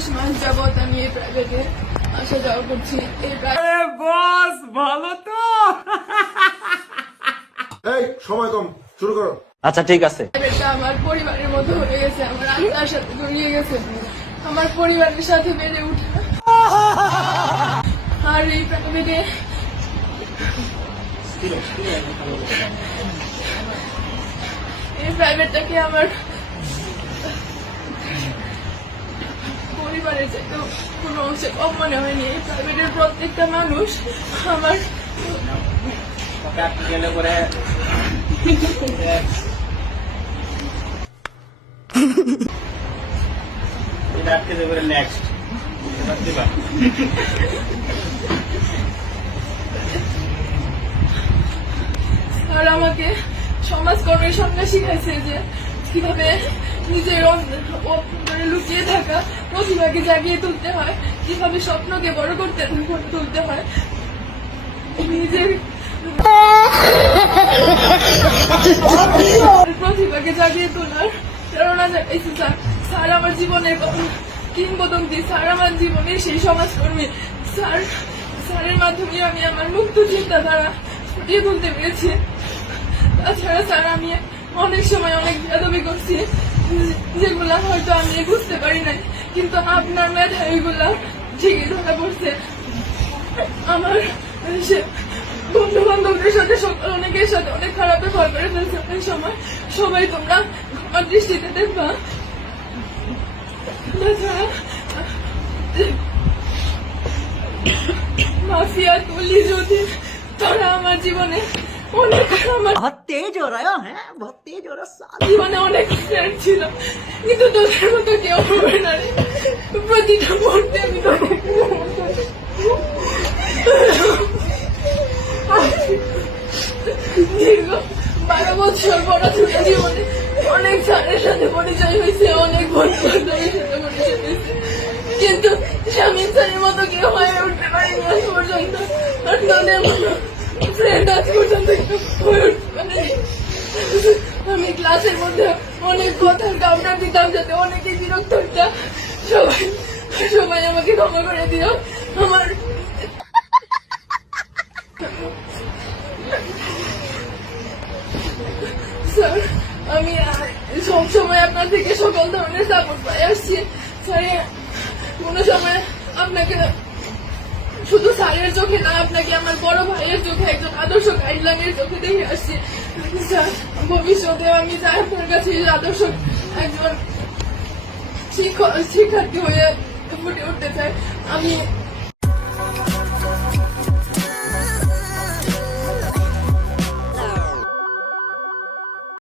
20 মাস যাবত আমি এই প্রাইভেটে আসা যাওয়া করছি। বস ভালো তো? এই সময় কম, শুরু করো। আচ্ছা ঠিক আছে। প্রাইভেটটা আমার পরিবারের মতো হয়ে গেছে, আমার আত্মার সাথে জড়িয়ে গেছে, আমার পরিবারের সাথে বেড়ে উঠে। আর এই প্রাইভেটে এই প্রাইভেটটাকে আমার পরিবারের চাইতে কোনো অংশে কম মনে হয়নি। এই প্রাইভেটের প্রত্যেকটা মানুষ আমার আর আমাকে সমাজকর্মের সঙ্গে শিখাইছে যে কিভাবে নিজের অন্তরে লুকিয়ে থাকা প্রতিভাকে জাগিয়ে তুলতে হয়, কিভাবে স্বপ্নকে বড় করতে তুলতে হয়, নিজের প্রতিভাকে জাগিয়ে তোলার প্রেরণা জাগাইছে স্যার। স্যার আমার জীবনের কিংবদন্তি, স্যার আমার জীবনের সেই সমাজকর্মী। স্যারের মাধ্যমে আমি আমার মুক্ত চিন্তাধারা ফুটিয়ে তুলতে পেরেছি। তাছাড়া স্যার আমি অনেক সময় অনেক বেয়াদবি করছি, যেগুলা হয়তো আমি বুঝতে পারি নাই, কিন্তু আপনার মেধা এইগুলা ঠিকই ধরা পড়ছে। আমার বন্ধু বান্ধবদের সাথে অনেকের সাথে অনেক খারাপ ব্যবহার করে ফেলছে অনেক সময়। সবাই তোমরা আমার দৃষ্টিতে দেখবা। তাছাড়া মাফিয়া তুলি যদি তোরা আমার জীবনে অনেক बहुत तेज हो रहा है बहुत तेज हो रहा है। জীবনে অনেক ফ্রেন্ড ছিল, কিন্তু তোদের মতো কেউ হবে না রে। প্রতিটা মুহূর্তে আমি দীর্ঘ 12 বছর পড়াশোনা জীবনে অনেক স্যারের সাথে পরিচয় হয়েছে, অনেক বন্ধু বান্ধবের সাথে পরিচয় হয়েছে, কিন্তু স্বামী স্যারের মতো কেউ হয়ে উঠতে পারিনি আজ পর্যন্ত। আর তোদের মতো ফ্রেন্ড আজ পর্যন্ত হয়ে উঠতে পারেনি। আমি ক্লাসের মধ্যে অনেক কথার কামড়া দিতাম যাতে অনেকে বিরক্ত হতো। সবাই আমাকে ক্ষমা করে দিও। আমার স্যার আমি সবসময় আপনার থেকে সকল ধরনের সাপোর্ট পাই আসছি স্যার। কোনো সময় আপনাকে শুধু স্যারের চোখে না, আপনাকে আমার বড় ভাইয়ের চোখে, একজন আদর্শ গাইডলাইনের চোখে দেখে আসছি স্যার। ভবিষ্যতে আমি চাই আপনার কাছে আদর্শ একজন শিক্ষার্থী হয়ে ফুটে উঠতে চাই। আমি